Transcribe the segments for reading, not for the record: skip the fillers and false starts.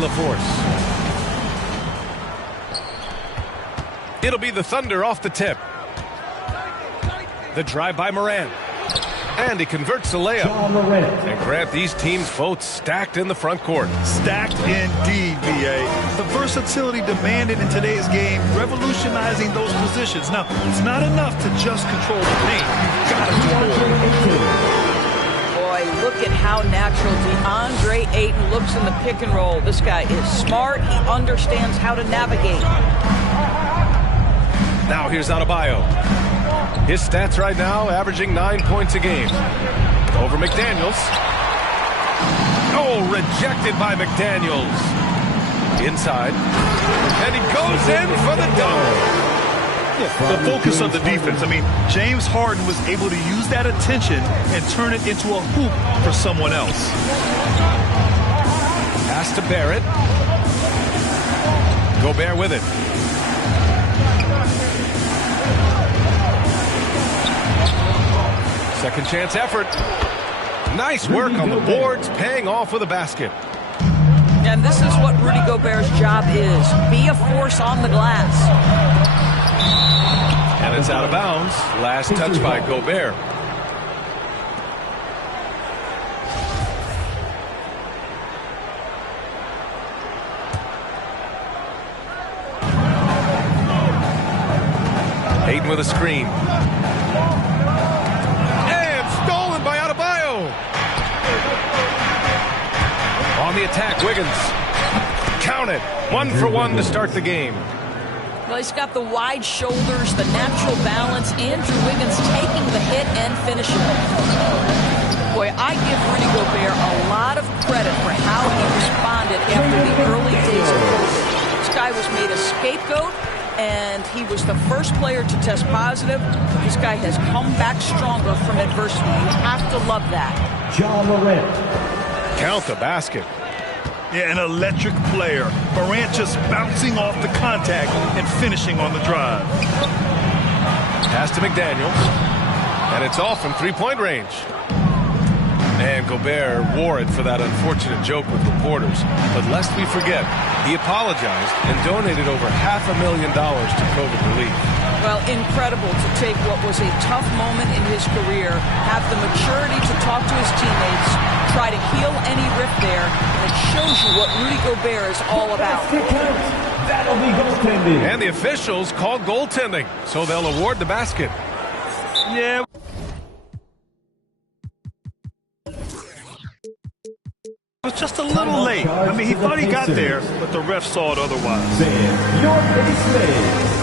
the force. It'll be the Thunder off the tip. The drive by Morant. And he converts the layup. And Grant, these teams both stacked in the front court. Stacked indeed, B.A. The versatility demanded in today's game, revolutionizing those positions. Now, it's not enough to just control the paint. You've got to do more. Boy, look at how natural DeAndre Ayton looks in the pick and roll. This guy is smart. He understands how to navigate. Now here's Adebayo. His stats right now averaging 9 points a game. Over McDaniels. Oh, rejected by McDaniels. Inside. And he goes in for the dunk. The focus of the defense. I mean, James Harden was able to use that attention and turn it into a hoop for someone else. Pass to Barrett. Gobert with it. Second chance effort. Nice work on the boards, paying off with a basket. And this is what Rudy Gobert's job is. Be a force on the glass. And it's out of bounds. Last touch by Gobert. Ayton with a screen. On the attack, Wiggins. Count it. 1 for 1 to start the game. Well, he's got the wide shoulders, the natural balance. Andrew Wiggins taking the hit and finishing it. Boy, I give Rudy Gobert a lot of credit for how he responded after the early days of COVID. This guy was made a scapegoat, and he was the first player to test positive. This guy has come back stronger from adversity. You have to love that. John Morant. Count the basket. Yeah, an electric player. Morant just bouncing off the contact and finishing on the drive. Pass to McDaniels. And it's off from three-point range. And Gobert wore it for that unfortunate joke with reporters. But lest we forget, he apologized and donated over $500,000 to COVID relief. Well, incredible to take what was a tough moment in his career, have the maturity to talk to his teammates, try to heal any rift there, and it shows you what Rudy Gobert is all about. That'll be goaltending. And the officials called goaltending, so they'll award the basket. Yeah. It was just a little late. I mean, he thought he got there, but the ref saw it otherwise. Your baseman.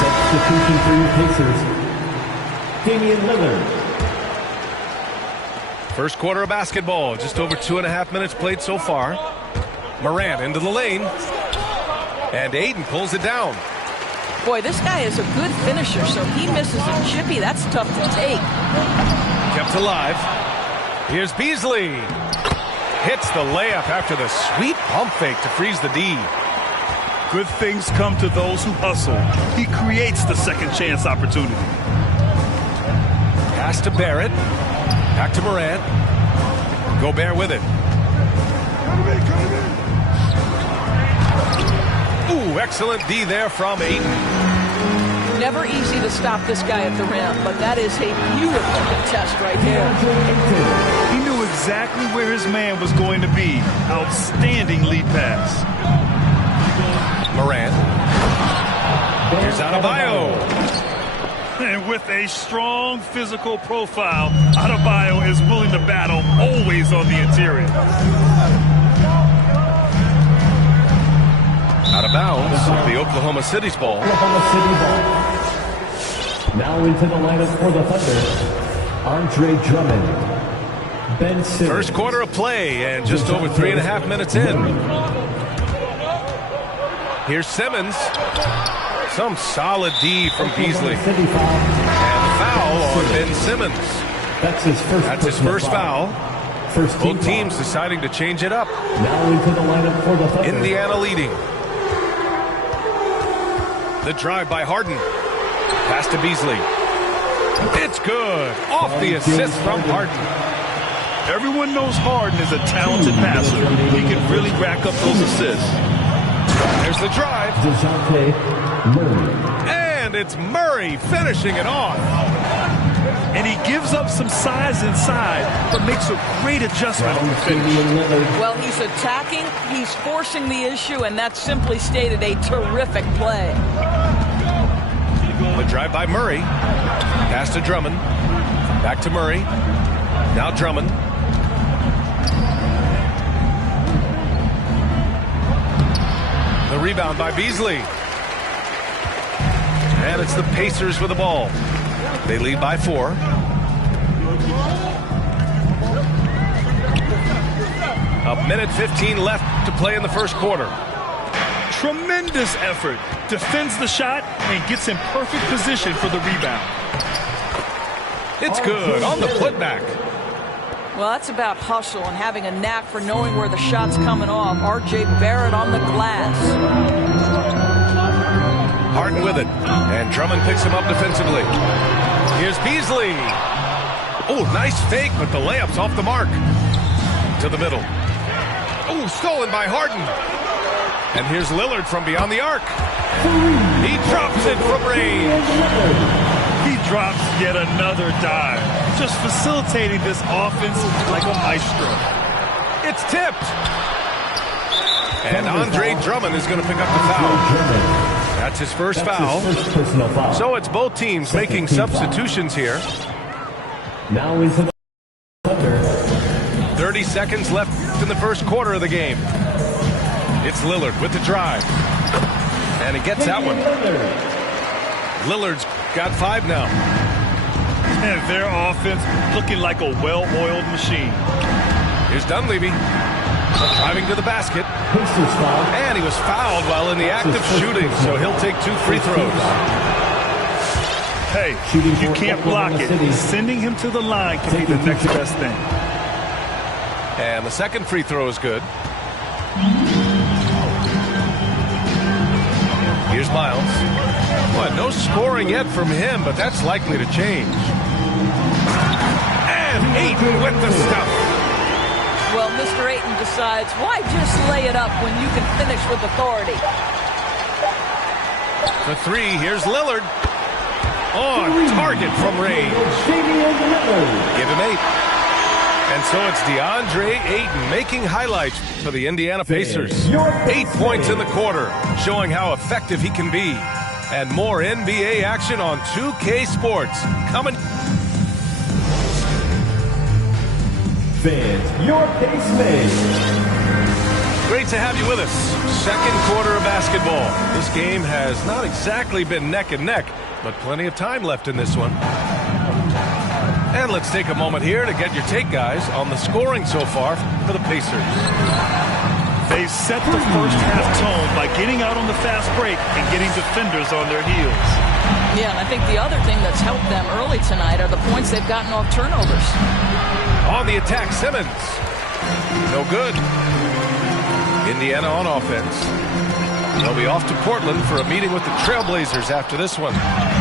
Substitution for your Pacers, Damian Lillard. First quarter of basketball, just over 2.5 minutes played so far. Morant into the lane. And Ayton pulls it down. Boy, this guy is a good finisher, so he misses a chippy. That's tough to take. Kept alive. Here's Beasley. Hits the layup after the sweet pump fake to freeze the D. Good things come to those who hustle. He creates the second chance opportunity. Pass to Barrett. Back to Morant. Gobert with it. Ooh, excellent D there from Ayton. Never easy to stop this guy at the rim, but that is a beautiful contest right there. He knew exactly where his man was going to be. Outstanding lead pass. Morant. Here's Adebayo. And with a strong physical profile, Adebayo is willing to battle, always on the interior. Out of bounds, the Oklahoma City's ball. Oklahoma City ball. Now into the lineup for the Thunder, Andre Drummond. Ben Simmons. First quarter of play and just over 3.5 minutes in. Here's Simmons. Some solid D from Beasley. And the foul on Ben Simmons. That's his first foul. Both teams deciding to change it up. Now into the lineup for the Thunder. Indiana leading. The drive by Harden. Pass to Beasley. It's good. Off the assist from Harden. Everyone knows Harden is a talented passer. He can really rack up those assists. There's the drive. Murray. And it's Murray finishing it off. And he gives up some size inside, but makes a great adjustment on the finish. Well, he's attacking, he's forcing the issue, and that's simply stated a terrific play. The drive by Murray. Pass to Drummond. Back to Murray. Now Drummond. The rebound by Beasley. And it's the Pacers with the ball. They lead by 4. A minute 15 left to play in the first quarter. Tremendous effort. Defends the shot and gets in perfect position for the rebound. It's good on the putback. Well, that's about hustle and having a knack for knowing where the shot's coming off. R.J. Barrett on the glass. Harden with it. And Drummond picks him up defensively. Here's Beasley. Oh, nice fake, but the layup's off the mark. To the middle. Oh, stolen by Harden. And here's Lillard from beyond the arc. He drops it from range. He drops yet another dive. Just facilitating this offense like a maestro. It's tipped. And Andre Drummond is going to pick up the foul. That's his first foul. So it's both teams making substitutions here. Now into the Thunder. 30 seconds left in the first quarter of the game. It's Lillard with the drive. And he gets that one. Lillard's got 5 now. And their offense looking like a well-oiled machine. Here's Dunleavy. Driving to the basket. Pacers foul. And he was fouled while in the act of shooting, so he'll take 2 free throws. Hey, you can't block it. Sending him to the line can be the next best thing. And the second free throw is good. Here's Miles. Well, no scoring yet from him, but that's likely to change. And Ayton with the stuff. Well, Mr. Ayton decides, why just lay it up when you can finish with authority? For 3, here's Lillard. On target from range. Give him 8. And so it's DeAndre Ayton making highlights for the Indiana Pacers. 8 points in the quarter, showing how effective he can be. And more NBA action on 2K Sports coming. Fans, your pace mate. Great to have you with us. Second quarter of basketball. This game has not exactly been neck and neck, but plenty of time left in this one. And let's take a moment here to get your take, guys, on the scoring so far for the Pacers. They set the first half tone by getting out on the fast break and getting defenders on their heels. Yeah, and I think the other thing that's helped them early tonight are the points they've gotten off turnovers. On the attack, Simmons. No good. Indiana on offense. They'll be off to Portland for a meeting with the Trailblazers after this one.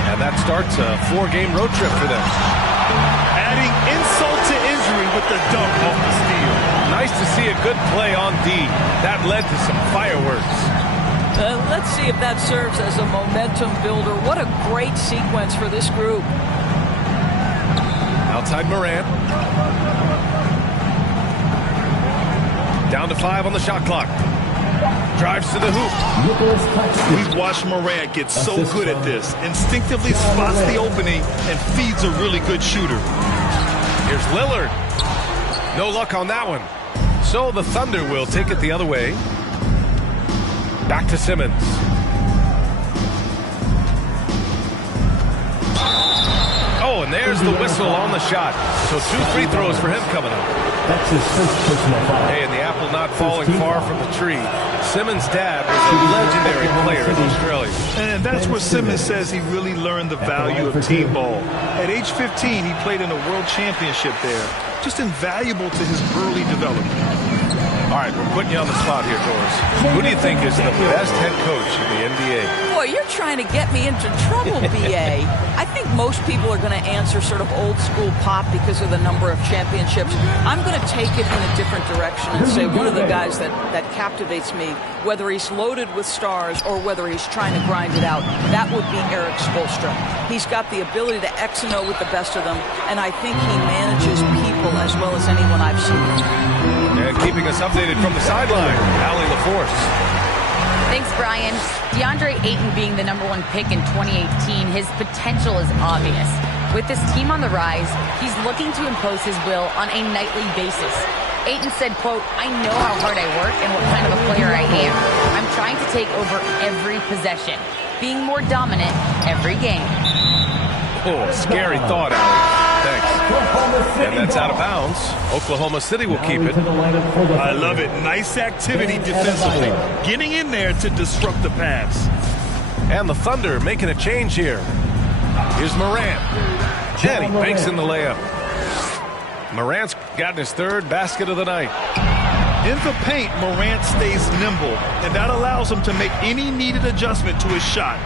And that starts a 4-game road trip for them. Adding insult to injury with the dunk off the steal. Nice to see a good play on D. That led to some fireworks. Let's see if that serves as a momentum builder. What a great sequence for this group. Outside Morant. Down to 5 on the shot clock. Drives to the hoop. We've watched Morant get so good at this. Instinctively spots the opening and feeds a really good shooter. Here's Lillard. No luck on that one. So the Thunder will take it the other way. Back to Simmons. Oh, Oh, and there's the whistle on the shot. So 2 free throws for him coming up. That's his first personal foul. Hey, and the apple not falling far from the tree. Simmons' dad was a legendary player in Australia. And that's where Simmons says he really learned the value of team ball. At age 15, he played in a world championship there. Just invaluable to his early development. All right, we're putting you on the spot here, Doris. Who do you think is the best head coach in the NBA? Boy, you're trying to get me into trouble, B.A. I think most people are going to answer sort of old school Pop because of the number of championships. I'm going to take it in a different direction and say one of the guys that captivates me, whether he's loaded with stars or whether he's trying to grind it out, that would be Eric Spoelstra. He's got the ability to X and O with the best of them, and I think he manages people as well as anyone I've seen. And keeping us updated from the sideline, Allie LaForce. Thanks, Brian. DeAndre Ayton being the #1 pick in 2018, his potential is obvious. With this team on the rise, he's looking to impose his will on a nightly basis. Ayton said, quote, "I know how hard I work and what kind of a player I am. I'm trying to take over every possession, being more dominant every game." Oh, scary thought, Allie. Thanks. And that's out of bounds. Oklahoma City will keep it. I love it. Nice activity defensively. Getting in there to disrupt the pass. And the Thunder making a change here. Here's Morant. And he banks in the layup. Morant's gotten his 3rd basket of the night. In the paint, Morant stays nimble, and that allows him to make any needed adjustment to his shot.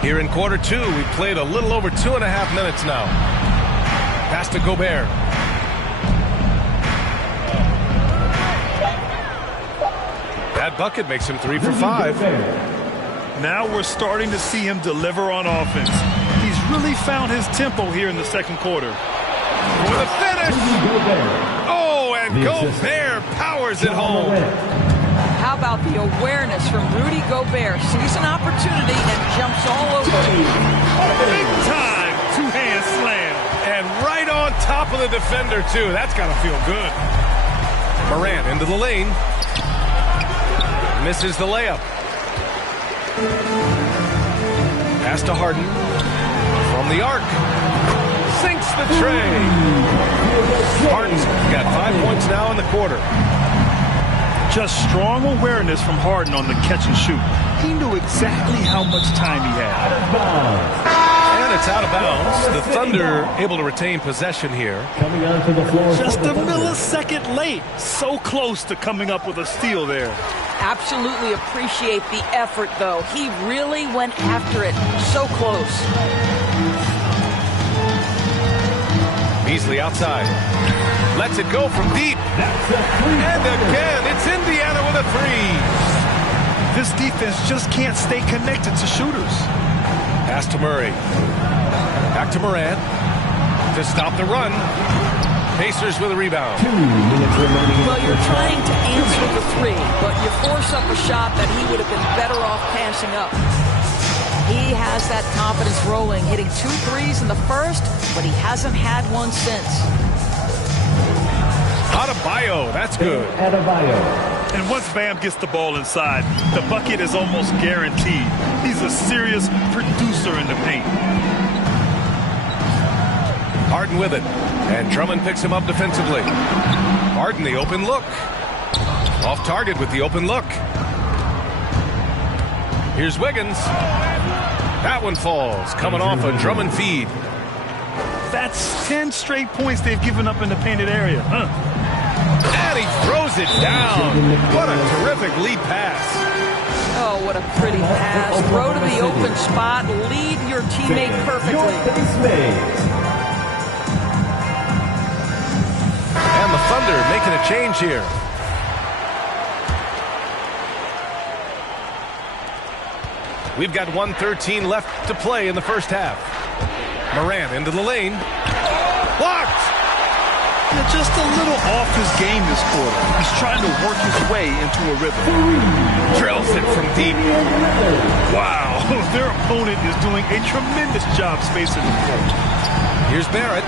Here in quarter 2, we played a little over 2.5 minutes now. Pass to Gobert. That bucket makes him 3 for 5. Now we're starting to see him deliver on offense. He's really found his tempo here in the second quarter. For the finish! Oh, and Gobert powers it home. How about the awareness from Rudy Gobert? Sees an opportunity and jumps all over it. Big time two-hand slam. And right on top of the defender, too. That's got to feel good. Morant into the lane. Misses the layup. Pass to Harden. From the arc. Sinks the tray. Harden's got 5 points now in the quarter. Just strong awareness from Harden on the catch and shoot. He knew exactly how much time he had. And it's out of bounds. The Thunder able to retain possession here. Coming onto the floor. Just a millisecond late. So close to coming up with a steal there. Absolutely appreciate the effort, though. He really went after it. So close. Beasley outside. Lets it go from deep. And again, it's Indiana with a 3. This defense just can't stay connected to shooters. Pass to Murray. Back to Morant. To stop the run. Pacers with a rebound. 2 minutes remaining. Well, you're trying to answer the 3, but you force up a shot that he would have been better off passing up. He has that confidence rolling, hitting 2 threes in the first, but he hasn't had one since. Adebayo, that's good. Adebayo. And once Bam gets the ball inside, the bucket is almost guaranteed. He's a serious producer in the paint. Harden with it. And Drummond picks him up defensively. Harden, the open look. Off target with the open look. Here's Wiggins. That one falls. Coming off a Drummond feed. That's 10 straight points they've given up in the painted area. And he throws it down. What a terrific lead pass. Oh, what a pretty pass. Throw to the open spot. Lead your teammate perfectly. And the Thunder making a change here. We've got 1:13 left to play in the first half. Morant into the lane. Blocked! They're just a little off his game this quarter. He's trying to work his way into a rhythm. Drills it from deep. Wow, their opponent is doing a tremendous job spacing the floor. Here's Barrett.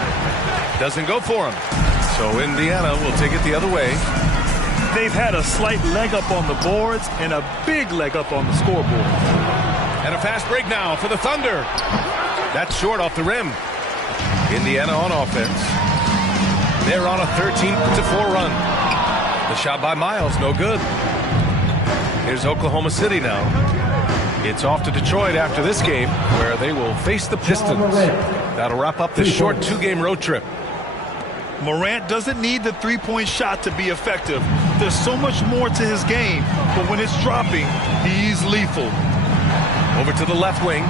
Doesn't go for him. So Indiana will take it the other way. They've had a slight leg up on the boards and a big leg up on the scoreboard. And a fast break now for the Thunder. That's short off the rim. Indiana on offense. They're on a 13-4 run. The shot by Miles, no good. Here's Oklahoma City now. It's off to Detroit after this game, where they will face the Pistons. That'll wrap up this short 2-game road trip. Morant doesn't need the three-point shot to be effective. There's so much more to his game, but when it's dropping, he's lethal. Over to the left wing.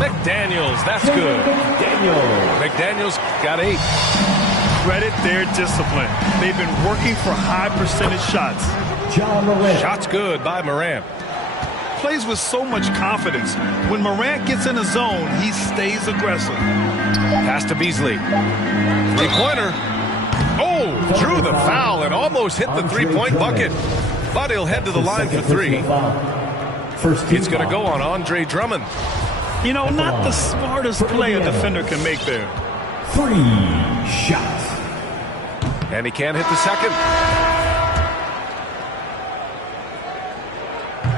McDaniels, that's good. McDaniels got 8. Credit their discipline. They've been working for high percentage shots. Shots good by Morant. Plays with so much confidence. When Morant gets in a zone, he stays aggressive. Pass to Beasley. Three-pointer. Oh, drew the foul and almost hit the three-point bucket. But he'll head to the line for 3. It's going to go on Andre Drummond. You know, not the smartest play a defender can make there. 3 shots. And he can't hit the second.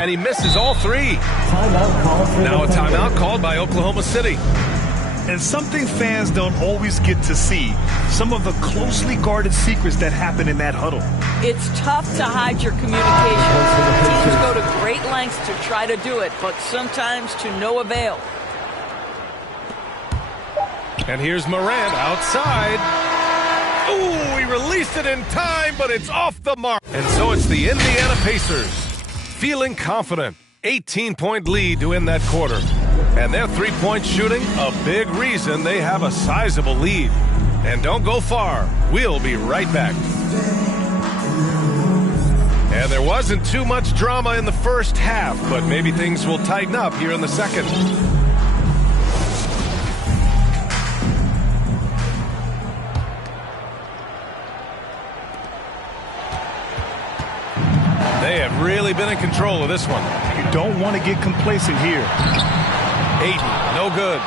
And he misses all 3. Now a timeout called by Oklahoma City. And something fans don't always get to see. Some of the closely guarded secrets that happen in that huddle. It's tough to hide your communication. Teams go to great lengths to try to do it, but sometimes to no avail. And here's Morant outside. Ooh, he released it in time, but it's off the mark. And so it's the Indiana Pacers, feeling confident. 18-point lead to end that quarter. And their three-point shooting, a big reason they have a sizable lead. And don't go far. We'll be right back. And there wasn't too much drama in the first half, but maybe things will tighten up here in the second. They have really been in control of this one. You don't want to get complacent here. Ayton, no good.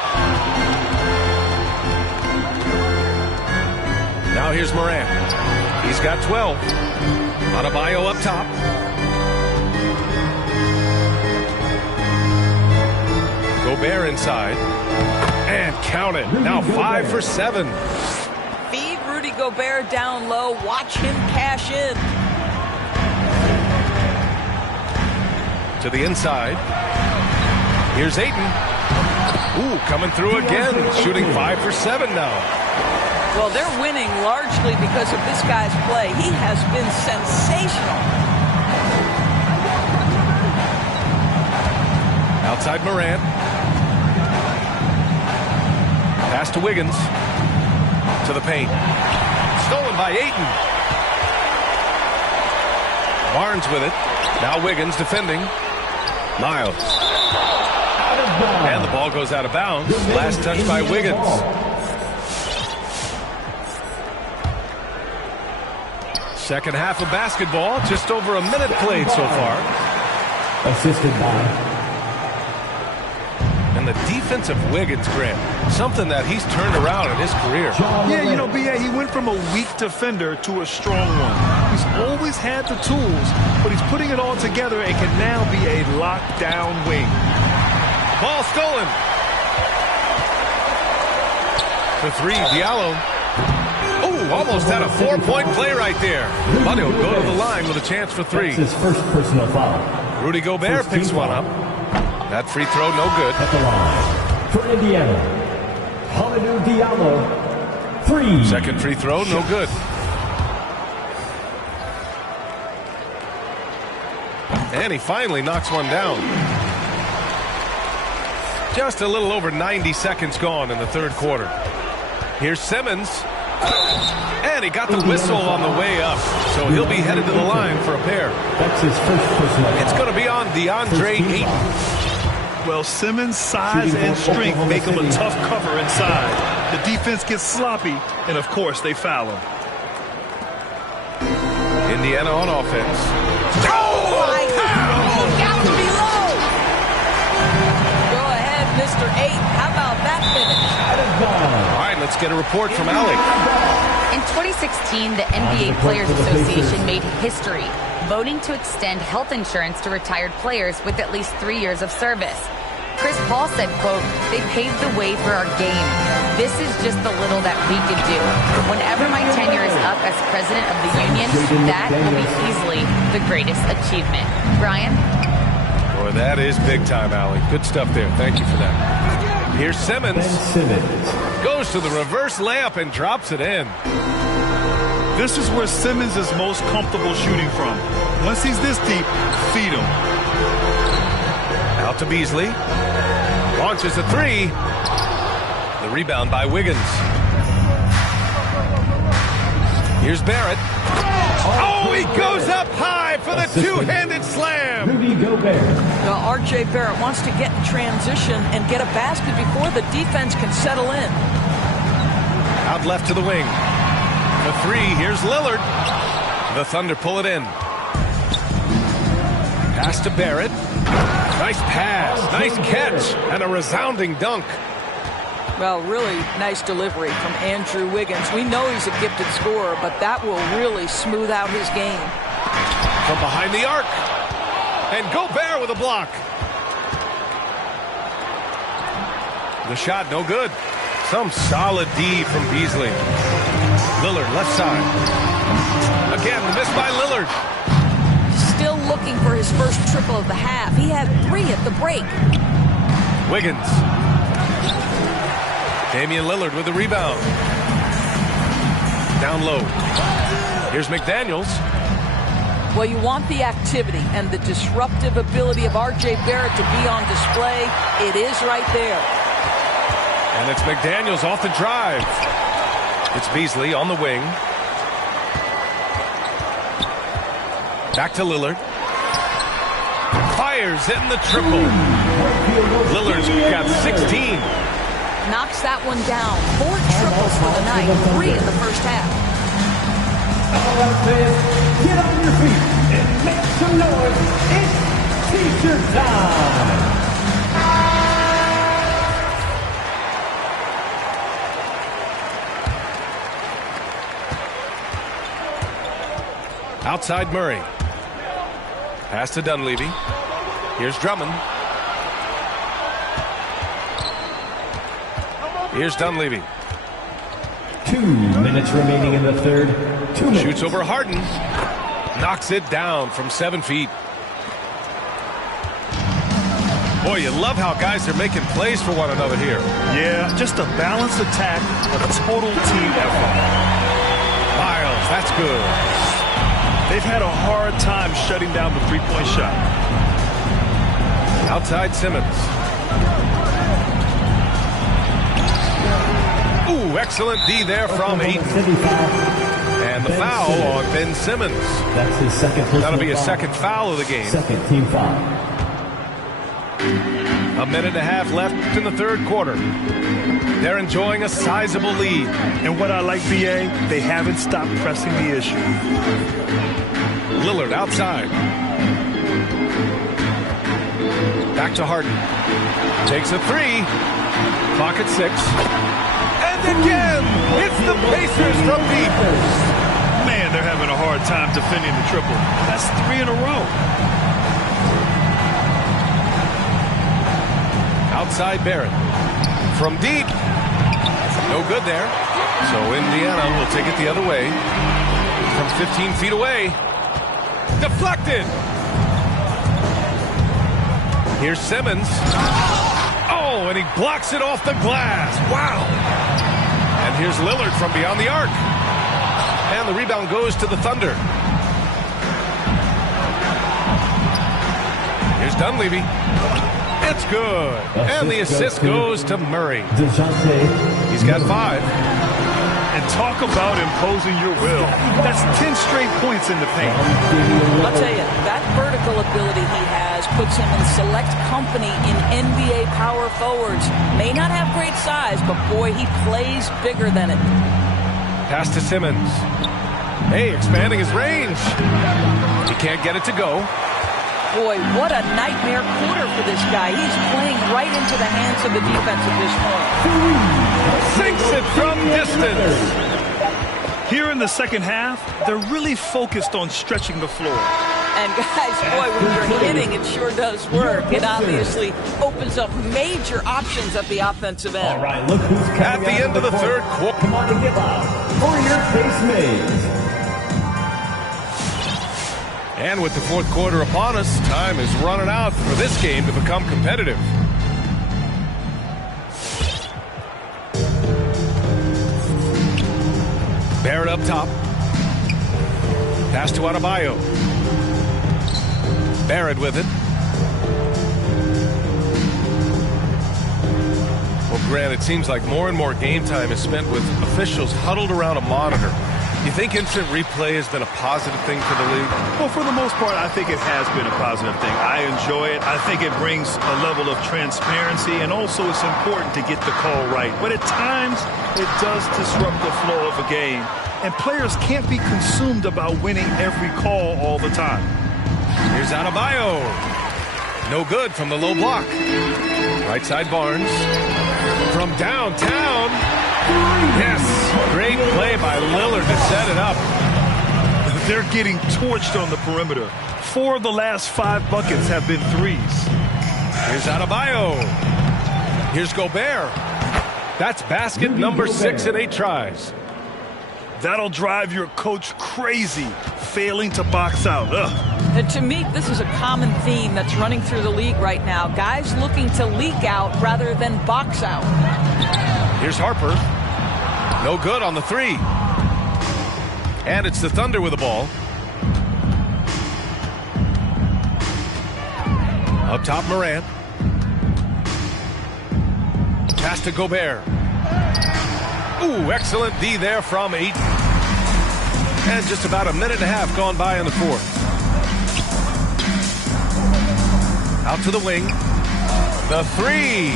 Now here's Morant. He's got 12. Adebayo up top. Gobert inside. And count it. Now 5 for 7. Feed Rudy Gobert down low. Watch him cash in. To the inside. Here's Ayton. Ooh, coming through again. Shooting 5 for 7 now. Well, they're winning largely because of this guy's play. He has been sensational. Outside Morant. Pass to Wiggins. To the paint. Stolen by Ayton. Barnes with it. Now Wiggins defending. Miles. And the ball goes out of bounds. Last touch by Wiggins. Second half of basketball. Just over a minute played so far. Assisted by. And the defense of Wiggins, Grant. Something that he's turned around in his career. Yeah, you know, B.A., he went from a weak defender to a strong one. He's always had the tools, but he's putting it all together and can now be a lockdown wing. Ball stolen. For 3, Diallo. Oh, almost had a 4-point play right there. But he'll go to the line with a chance for 3. That's his first personal foul. Rudy Gobert picks one up. That free throw, no good. At the line for Indiana, Hamidou Diallo, 3. Second free throw, no good. And he finally knocks one down. Just a little over 90 seconds gone in the third quarter. Here's Simmons. And he got the whistle on the way up. So he'll be headed to the line for a pair. That's his first personal foul. It's going to be on DeAndre Ayton. Well, Simmons' size and strength make him a tough cover inside. The defense gets sloppy, and of course, they foul him. Indiana on offense. Oh, my God. Look out below. Go ahead, Mr. 8. How about that finish? All right, let's get a report from Alec. In 2016, the NBA Players Association made history, voting to extend health insurance to retired players with at least 3 years of service. Chris Paul said, quote, "They paved the way for our game. This is just the little that we could do. Whenever my tenure is up as president of the union, that will be easily the greatest achievement." Brian? Boy, that is big time, Allie. Good stuff there. Thank you for that. Here's Simmons. Goes to the reverse layup and drops it in. This is where Simmons is most comfortable shooting from. Once he's this deep, feed him. Out to Beasley. Launches a three. The rebound by Wiggins. Here's Barrett. Oh, he goes up high for the two-handed slam. R.J. Barrett wants to get in transition and get a basket before the defense can settle in. Out left to the wing. The three, here's Lillard. The Thunder pull it in. Pass to Barrett. Nice pass, nice catch, and a resounding dunk. Well, really nice delivery from Andrew Wiggins. We know he's a gifted scorer, but that will really smooth out his game. From behind the arc. And Gobert with a block. The shot, no good. Some solid D from Beasley. Lillard, left side. Again, missed by Lillard. Still looking for his first triple of the half. He had 3 at the break. Wiggins. Damian Lillard with the rebound. Down low. Here's McDaniels. Well, you want the activity and the disruptive ability of R.J. Barrett to be on display. It is right there. And it's McDaniels off the drive. It's Beasley on the wing. Back to Lillard. Fires, hitting the triple. Lillard's got 16. Knocks that one down. 4 triples for the night. 3 in the first half. All right, fans, get on your feet and make some noise. It's T-shirt time. Outside Murray. Pass to Dunleavy. Here's Drummond. Here's Dunleavy. 2 minutes remaining in the third. 2 minutes. Shoots over Harden. Knocks it down from 7 feet. Boy, you love how guys are making plays for one another here. Yeah, just a balanced attack, a total team effort. Miles, that's good. They've had a hard time shutting down the three-point shot. Outside Simmons. Ooh, excellent D there from Ayton. And the foul on Ben Simmons. That's his second. That'll be a second foul of the game. Second team foul. A minute and a half left in the third quarter. They're enjoying a sizable lead. And what I like, BA, they haven't stopped pressing the issue. Lillard outside. Back to Harden. Takes a three. Clock at 6. And again, it's the Pacers from deep. Man, they're having a hard time defending the triple. That's 3 in a row. Outside Barrett. From deep. No good there. So Indiana will take it the other way. From 15 feet away. Deflected. Here's Simmons. Oh, and he blocks it off the glass. Wow. And here's Lillard from beyond the arc. And the rebound goes to the Thunder. Here's Dunleavy. It's good. And the assist goes to Murray. He's got 5. And talk about imposing your will. That's 10 straight points in the paint. I'll tell you, that vertical ability he has puts him in select company in NBA power forwards. May not have great size, but boy, he plays bigger than it. Pass to Simmons. Hey, expanding his range. He can't get it to go. Boy, what a nightmare quarter for this guy. He's playing right into the hands of the defense at this point. Sinks it from distance. Here in the second half, they're really focused on stretching the floor. And guys, boy, when you're hitting, it sure does work. It obviously opens up major options at the offensive end. All right, look who's coming At the end of the third quarter. Come on and give up for your casemates. And with the fourth quarter upon us, time is running out for this game to become competitive. Barrett up top. Pass to Adebayo. Barrett with it. Well, Grant, it seems like more and more game time is spent with officials huddled around a monitor. You think instant replay has been a positive thing for the league? Well, for the most part, I think it has been a positive thing. I enjoy it. I think it brings a level of transparency, and also it's important to get the call right. But at times, it does disrupt the flow of a game, and players can't be consumed about winning every call all the time. Here's Adebayo. No good from the low block. Right side Barnes. From downtown. Yes, great play by Lillard to set it up. They're getting torched on the perimeter. 4 of the last 5 buckets have been threes. Here's Adebayo. Here's Gobert. That's basket number 6 in 8 tries. That'll drive your coach crazy, failing to box out. And to me, this is a common theme that's running through the league right now. Guys looking to leak out rather than box out. Here's Harper. No good on the 3. And it's the Thunder with the ball. Up top, Morant. Pass to Gobert. Ooh, excellent D there from Ayton. And just about a minute and a half gone by in the fourth. Out to the wing. The 3.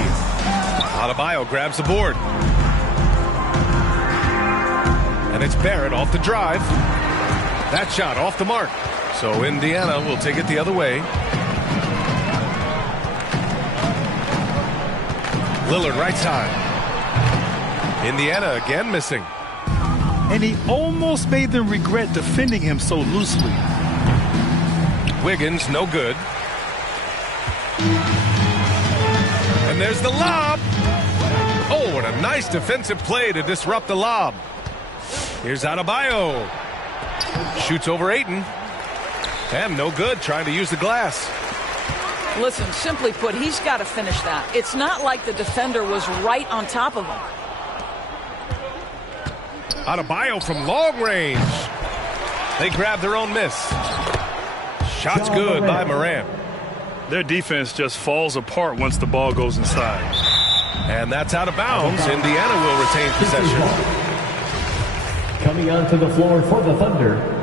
Adebayo grabs the board. And it's Barrett off the drive. That shot off the mark. So Indiana will take it the other way. Lillard right side. Indiana again missing. And he almost made them regret defending him so loosely. Wiggins, no good. And there's the lob. Oh, what a nice defensive play to disrupt the lob. Here's Adebayo. Shoots over Ayton. And no good, trying to use the glass. Listen, simply put, he's got to finish that. It's not like the defender was right on top of him. Adebayo from long range. They grab their own miss. Shot's good by Morant. Their defense just falls apart once the ball goes inside. And that's out of bounds. Indiana will retain possession. Coming onto the floor for the Thunder.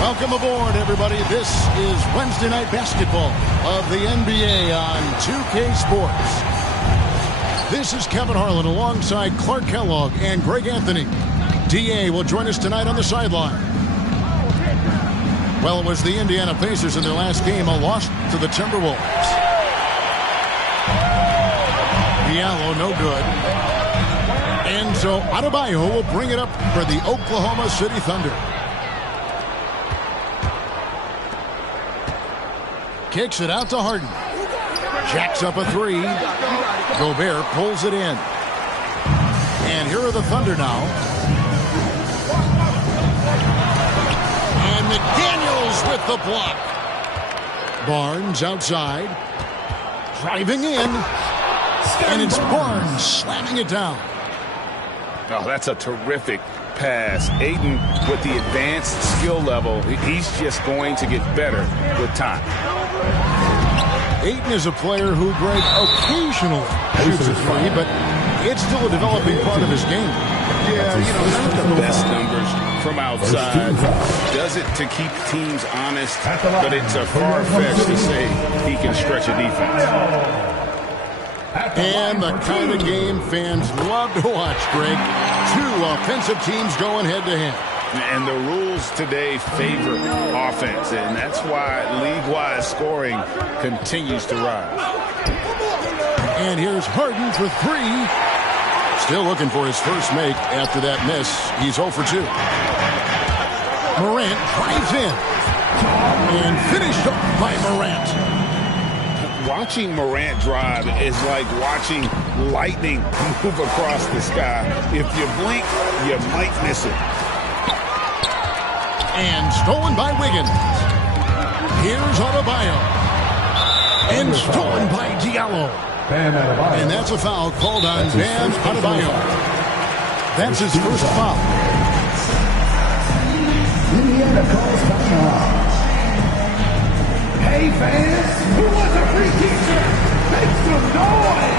Welcome aboard, everybody. This is Wednesday Night Basketball of the NBA on 2K Sports. This is Kevin Harlan alongside Clark Kellogg and Greg Anthony. DA will join us tonight on the sideline. Well, it was the Indiana Pacers in their last game, a loss to the Timberwolves. Diallo, no good. And so Adebayo will bring it up for the Oklahoma City Thunder. Kicks it out to Harden. Jacks up a three. Gobert pulls it in. And here are the Thunder now. And McDaniels with the block. Barnes outside. Driving in. And it's Barnes slamming it down. Oh, that's a terrific pass. Ayton, with the advanced skill level, he's just going to get better with time. Ayton is a player who, Greg, occasionally shoots a three, but it's still a developing part of his game. Yeah, not the best numbers from outside. Does it to keep teams honest, but it's a far fetch to say he can stretch a defense. And the kind of game fans love to watch, Greg. Two offensive teams going head-to-head. And the rules today favor offense, and that's why league-wide scoring continues to rise. And here's Harden for three. Still looking for his first make after that miss. He's 0 for 2. Morant drives in. And finished off by Morant. Watching Morant drive is like watching lightning move across the sky. If you blink, you might miss it. And stolen by Wiggins. Here's Adebayo. And stolen by Diallo. And that's a foul called on Bam Adebayo. That's his first foul. Indiana calls timeout. Hey fans, who wants a free t-shirt? Make some noise!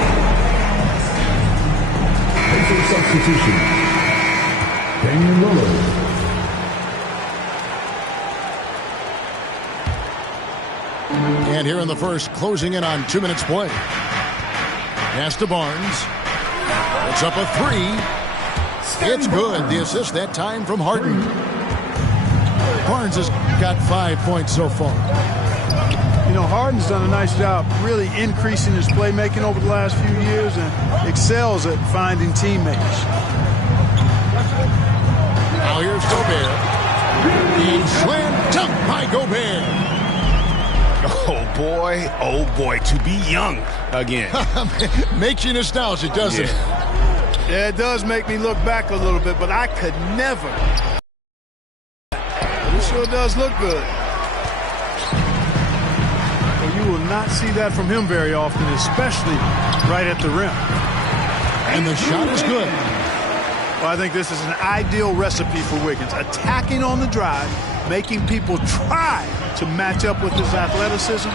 Basic substitution. Damian Lillard. And here in the first, closing in on 2 minutes play. Pass to Barnes. It's up a three. It's good. The assist that time from Harden. Barnes has got 5 points so far. Harden's done a nice job really increasing his playmaking over the last few years and excels at finding teammates. Now here's Gobert. And slam dunk by Gobert. Oh boy, to be young again. Makes you nostalgic, doesn't it? Yeah, it does make me look back a little bit, but I could never. It sure does look good. Well, you will not see that from him very often, especially right at the rim. And the shot is good. Well, I think this is an ideal recipe for Wiggins. Attacking on the drive, making people try to match up with his athleticism.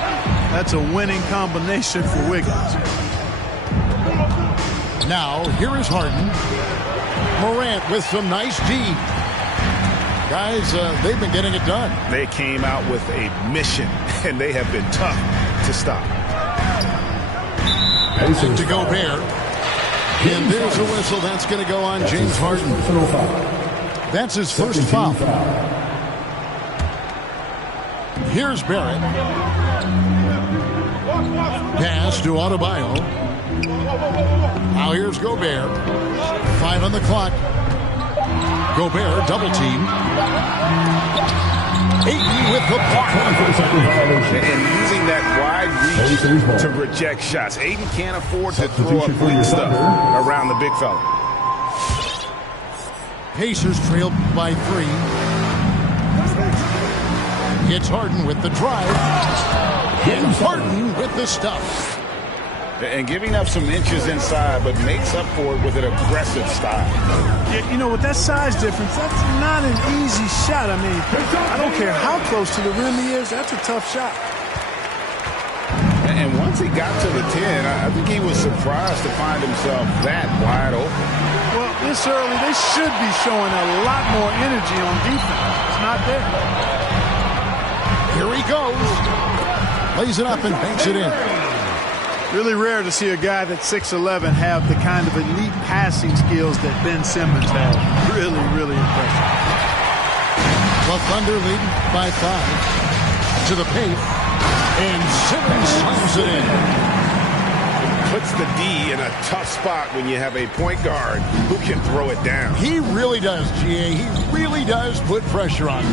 That's a winning combination for Wiggins. Now, here is Harden. Morant with some nice D. Guys, they've been getting it done. They came out with a mission, and they have been tough to stop. To Gobert. And there's a whistle. That's going to go on James Harden. That's his first foul. Here's Barrett. Pass to Adebayo. Now here's Gobert. 5 on the clock. Gobert double team. Ayton with the block. And using that wide reach to reject shots. Ayton can't afford to throw up big stuff around the big fella. Pacers trailed by 3. It's Harden with the drive. And Harden with the stuff. And giving up some inches inside, but makes up for it with an aggressive style. Yeah, with that size difference, that's not an easy shot. I mean, I don't care how close to the rim he is, that's a tough shot. And once he got to the 10, I think he was surprised to find himself that wide open. Well, this early, they should be showing a lot more energy on defense. It's not there. Here he goes. Lays it up and banks it in. Really rare to see a guy that's 6'11" have the kind of elite passing skills that Ben Simmons has. Really, really impressive. The Thunder leading by 5 to the paint, and Simmons slams it in. puts the D in a tough spot when you have a point guard who can throw it down. He really does, GA. He really does put pressure on him.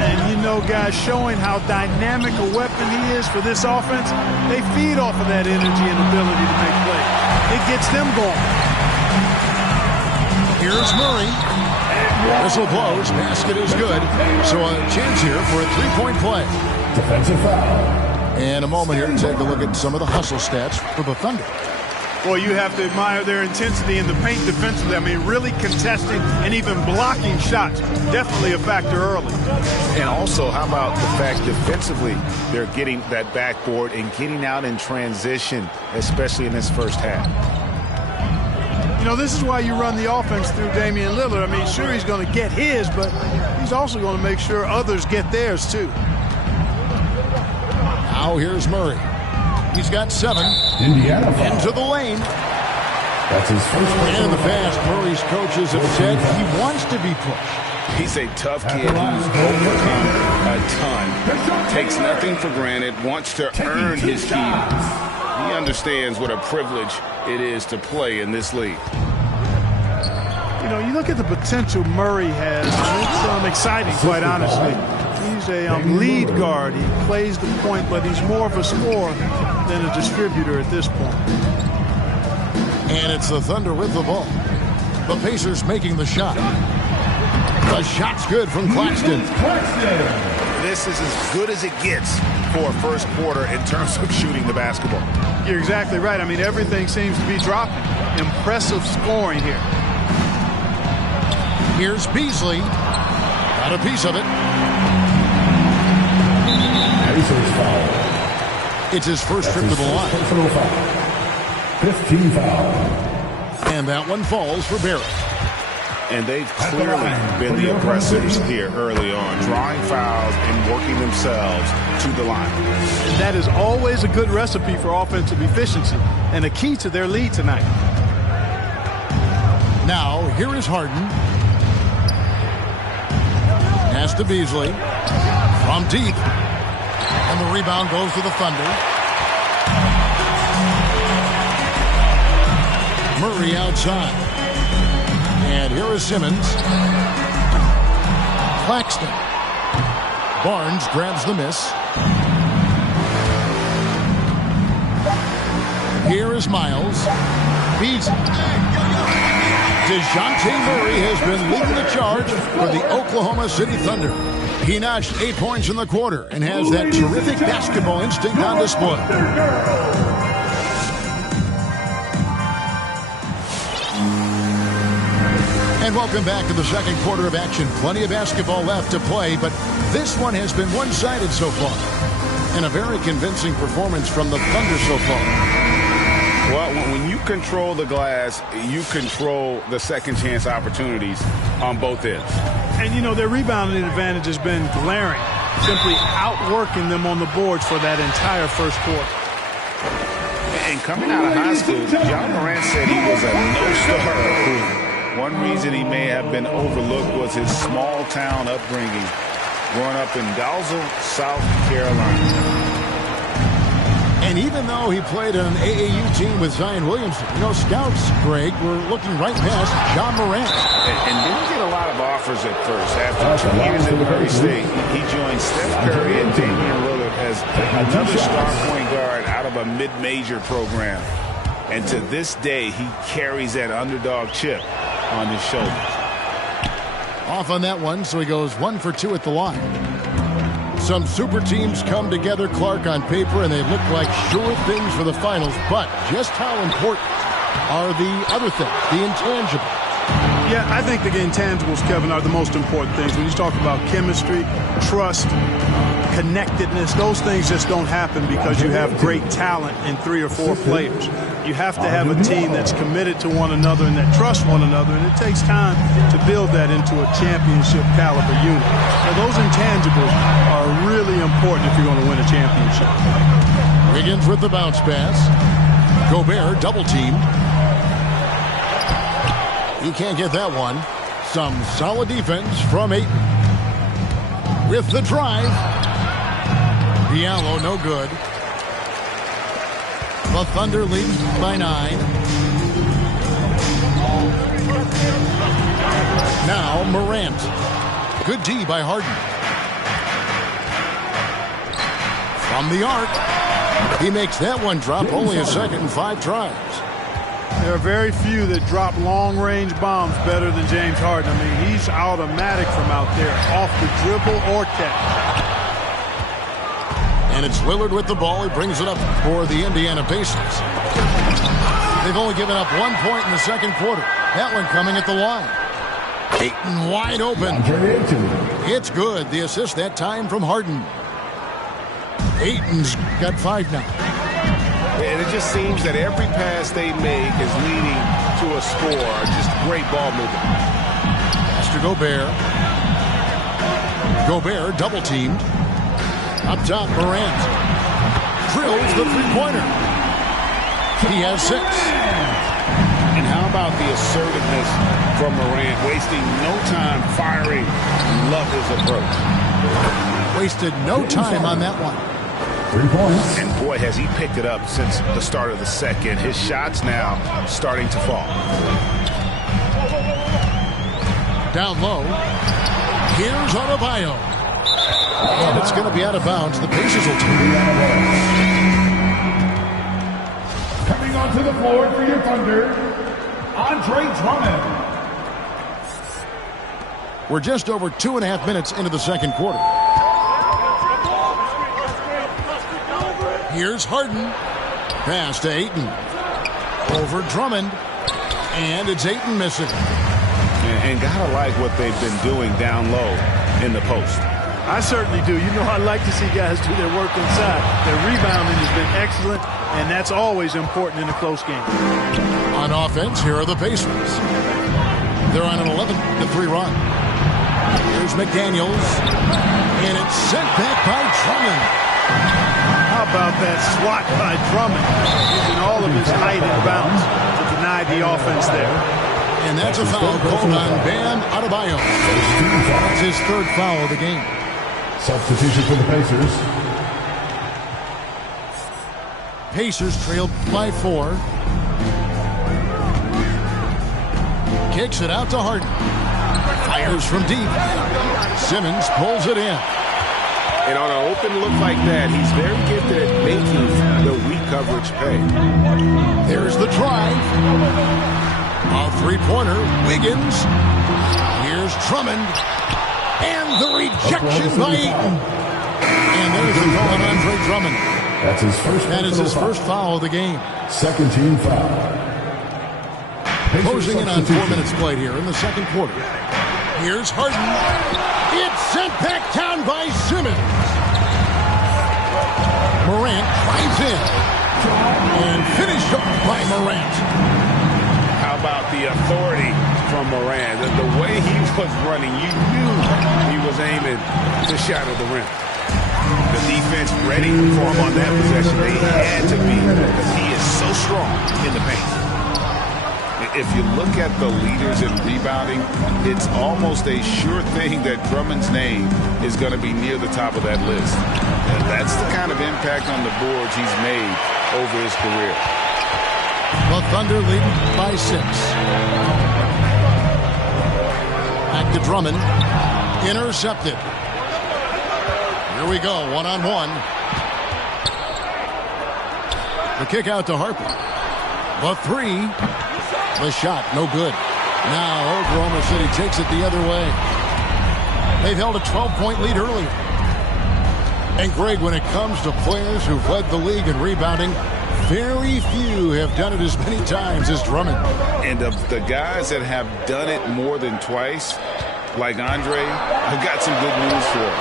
And, you know, guys, showing how dynamic a weapon he is for this offense, they feed off of that energy and ability to make plays. It gets them going. Here's Murray. Whistle blows. Basket is good. So a chance here for a three-point play. Defensive foul. And a moment here to take a look at some of the hustle stats for the Thunder. Boy, you have to admire their intensity in the paint defensively. I mean, really contesting and even blocking shots. Definitely a factor early. And also, how about the fact defensively, they're getting that backboard and getting out in transition, especially in this first half. You know, this is why you run the offense through Damian Lillard. I mean, sure, he's going to get his, but he's also going to make sure others get theirs, too. Now here's Murray. He's got 7. Indiana foul. Into the lane. That's his first one. And in the past, Murray's coaches have said he wants to be pushed. He's a tough kid who's overcome a ton. Takes nothing for granted, wants to earn his keys. He understands what a privilege it is to play in this league. You know, you look at the potential Murray has, and it's exciting, quite honestly. He's a lead guard. He plays the point, but he's more of a scorer than a distributor at this point. And it's the Thunder with the ball. The Pacers making the shot. The shot's good from Claxton. This is as good as it gets for a first quarter in terms of shooting the basketball. You're exactly right. I mean, everything seems to be dropping. Impressive scoring here. Here's Beasley. Got a piece of it. It's his first trip to the line. 15 foul. And that one falls for Barrett. And they've clearly been the aggressors here early on, drawing fouls and working themselves to the line. And that is always a good recipe for offensive efficiency and a key to their lead tonight. Now, here is Harden. Pass to Beasley. From deep. And the rebound goes to the Thunder. Murray outside. And here is Simmons. Claxton. Barnes grabs the miss. Here is Miles. Beats. DeJounte Murray has been leading the charge for the Oklahoma City Thunder. He notched 8 points in the quarter and has that terrific basketball instinct on display. And welcome back to the second quarter of action. Plenty of basketball left to play, but this one has been one-sided so far. And a very convincing performance from the Thunder so far. Well, when you control the glass, you control the second chance opportunities on both ends. And, you know, their rebounding advantage has been glaring, simply outworking them on the boards for that entire first quarter. And coming out of high school, John Morant said he was a no-star. One reason he may have been overlooked was his small-town upbringing, growing up in Dalzell, South Carolina. And even though he played on an AAU team with Zion Williamson, you know, scouts, Greg, were looking right past John Morant. And didn't get a lot of offers at first. After 2 years at Murray State, he joined Steph Curry and Damian Lillard as another star point guard out of a mid-major program. And to this day, he carries that underdog chip on his shoulders. Off on that one, so he goes 1 for 2 at the line. Some super teams come together, Clark, on paper, and they look like sure things for the finals. But just how important are the other things, the intangibles? Yeah, I think the intangibles, Kevin, are the most important things. When you talk about chemistry, trust, connectedness, those things just don't happen because you have great talent in 3 or 4 players. You have to have a team that's committed to one another and that trusts one another, and it takes time to build that into a championship caliber unit. So those intangibles are really important if you're going to win a championship. Wiggins with the bounce pass. Gobert double team. He can't get that one. Some solid defense from Ayton. With the drive. Diallo no good. The Thunder lead by 9. Now Morant. Good D by Harden. From the arc. He makes that one drop. Only a second and 5 tries. There are very few that drop long-range bombs better than James Harden. I mean, he's automatic from out there, off the dribble or catch. And it's Lillard with the ball. He brings it up for the Indiana Pacers. They've only given up 1 point in the second quarter. That one coming at the line. Ayton wide open. It's good. The assist that time from Harden. Ayton's got 5 now. And it just seems that every pass they make is leading to a score. Just great ball movement. Pass to Gobert. Gobert double teamed. Up top, Morant. Drills the three-pointer. He has 6. And how about the assertiveness from Morant, wasting no time firing? Love his approach. Wasted no time on that one. 3 points. And boy, has he picked it up since the start of the second. His shots now starting to fall. Down low. Here's Adebayo. And it's going to be out of bounds. The Pacers will take it. Coming onto the floor for your Thunder, Andre Drummond. We're just over 2.5 minutes into the second quarter. Here's Harden. Pass to Ayton. Over Drummond. And it's Ayton missing. And gotta like what they've been doing down low in the post. I certainly do. You know, I like to see guys do their work inside. Their rebounding has been excellent, and that's always important in a close game. On offense, here are the Pacers. They're on an 11-3 run. Here's McDaniels. And it's sent back by Drummond. How about that swat by Drummond, using all of his height and bounce to deny the offense there. And that's a foul called on Bam Adebayo. That's his 3rd foul of the game. Substitution for the Pacers. Pacers trailed by 4. Kicks it out to Harden. Fires from deep. Simmons pulls it in. And on an open look like that, he's very gifted at making the weak coverage pay. There's the drive. A three-pointer. Wiggins. Here's Drummond. And the rejection by Ayton. And there's a foul on Andre Drummond. That's his first. That is his first foul of the game. Second team foul. Closing in on 4 minutes played here in the second quarter. Here's Harden. It's sent back down by Simmons. Morant drives in. And finished off by Morant. How about the authority from Morant? The way he was running, you knew he was aiming to shatter the rim. The defense ready for him on that possession. They had to be because he is so strong in the paint. If you look at the leaders in rebounding, it's almost a sure thing that Drummond's name is going to be near the top of that list. And that's the kind of impact on the boards he's made over his career. The Thunder lead by 6. Back to Drummond. Intercepted. Here we go, one-on-one. The kick out to Harper. The 3. The shot, no good. Now Oklahoma City takes it the other way. They've held a 12-point lead earlier. And Greg, when it comes to players who've led the league in rebounding, very few have done it as many times as Drummond. And of the guys that have done it more than twice, like Andre, I've got some good news for him.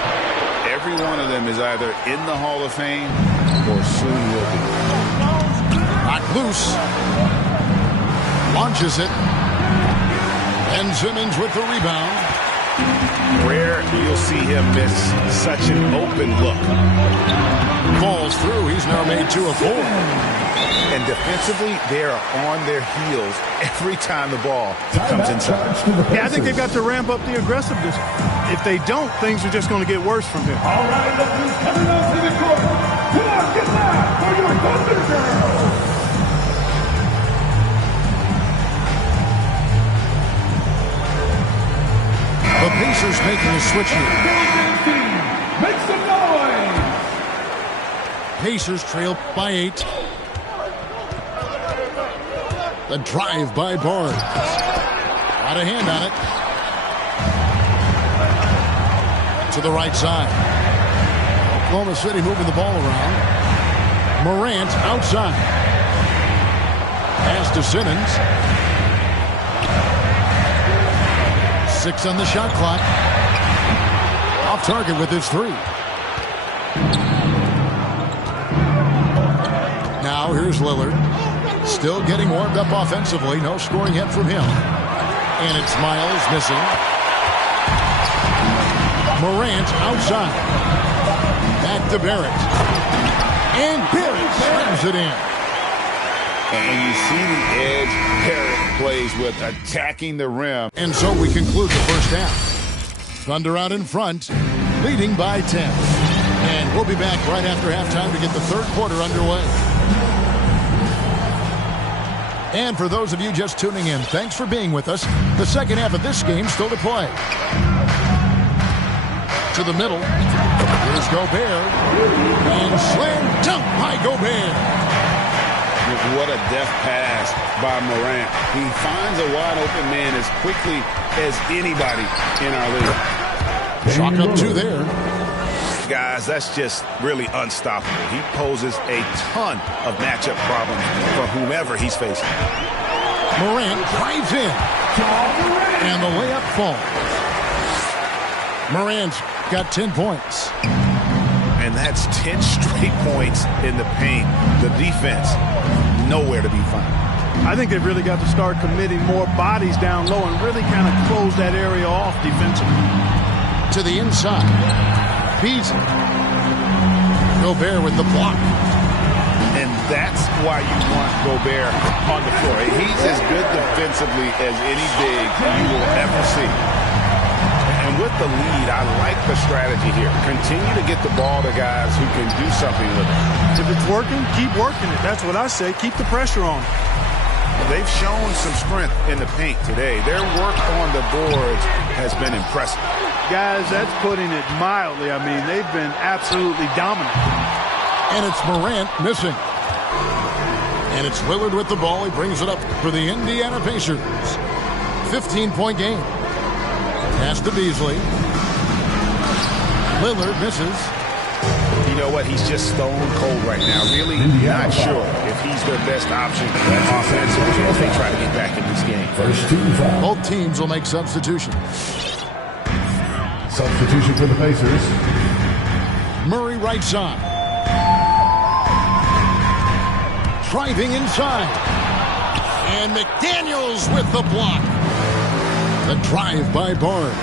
Every one of them is either in the Hall of Fame or soon will be. Knocked loose. Launches it. And Simmons with the rebound. Rare you'll see him miss such an open look. Falls through. He's now made 2 of 4. And defensively, they are on their heels every time the ball comes inside. Yeah, I think they've got to ramp up the aggressiveness. If they don't, things are just going to get worse from here. All right, look who's coming onto the court. Come on, get loud for your Thunder girls. The Pacers making a switch here. Make some noise! Pacers trail by 8. The drive by Barnes. Got a hand on it. To the right side. Oklahoma City moving the ball around. Morant outside. Pass to Simmons. 6 on the shot clock. Off target with his 3. Now here's Lillard. Still getting warmed up offensively. No scoring yet from him. And it's Miles missing. Morant outside. Back to Barrett. And Barrett slams it in. And you see the edge Barrett plays with, attacking the rim. And so we conclude the first half. Thunder out in front, leading by 10. And we'll be back right after halftime to get the third quarter underway. And for those of you just tuning in, thanks for being with us. The second half of this game still to play. To the middle. Here's Gobert. And slam dunk by Gobert. What a deft pass by Morant. He finds a wide open man as quickly as anybody in our league. Chalk up 2 there. Guys, that's just really unstoppable. He poses a ton of matchup problems for whomever he's facing. Morant drives in. And the layup falls. Morant's got 10 points. And that's 10 straight points in the paint. The defense, nowhere to be found. I think they've really got to start committing more bodies down low and really kind of close that area off defensively. To the inside. Beasley. Gobert with the block. And that's why you want Gobert on the floor. He's as good defensively as any big you will ever see. And with the lead, I like the strategy here. Continue to get the ball to guys who can do something with it. If it's working, keep working it. That's what I say. Keep the pressure on. They've shown some strength in the paint today. Their work on the boards has been impressive. Guys, that's putting it mildly. I mean, they've been absolutely dominant. And it's Morant missing. And it's Lillard with the ball. He brings it up for the Indiana Pacers. 15-point game. Pass to Beasley. Lillard misses. You know what? He's just stone cold right now. Really not sure if he's their best option offensively as they try to get back in this game. Both teams will make substitutions. Substitution for the Pacers. Murray right side. Driving inside. And McDaniels with the block. The drive by Barnes.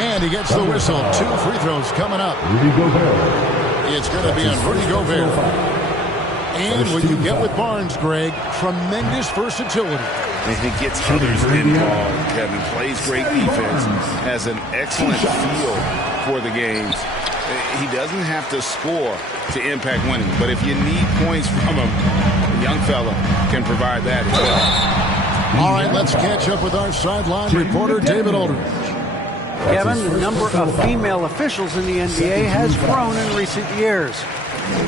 And he gets the whistle. 2 free throws coming up. Rudy Gobert. It's going to be on Rudy Gobert. And what you get with Barnes, Greg, tremendous versatility. And he gets others involved. Kevin plays great defense, has an excellent feel for the games. He doesn't have to score to impact winning, but if you need points from him, the young fella can provide that as well. All right, let's catch up with our sideline reporter, David Aldridge. Kevin, the number of female officials in the NBA has grown in recent years.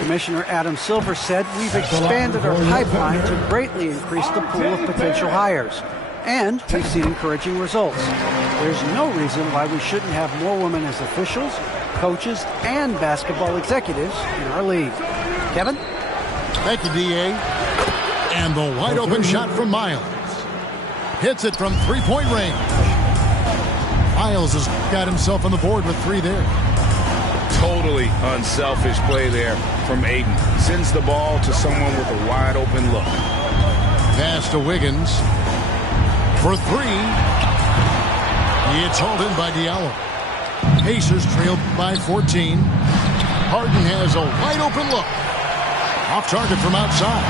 Commissioner Adam Silver said, "We've expanded our pipeline to greatly increase the pool of potential hires. And we've seen encouraging results. There's no reason why we shouldn't have more women as officials, coaches, and basketball executives in our league." Kevin? Thank you, D.A. And the wide open shot from Miles. Hits it from 3-point range. Miles has got himself on the board with 3 there. Totally unselfish play there from Aiden. Sends the ball to someone with a wide open look. Pass to Wiggins for 3. It's hauled in by Diallo. Pacers trailed by 14. Harden has a wide open look. Off target from outside.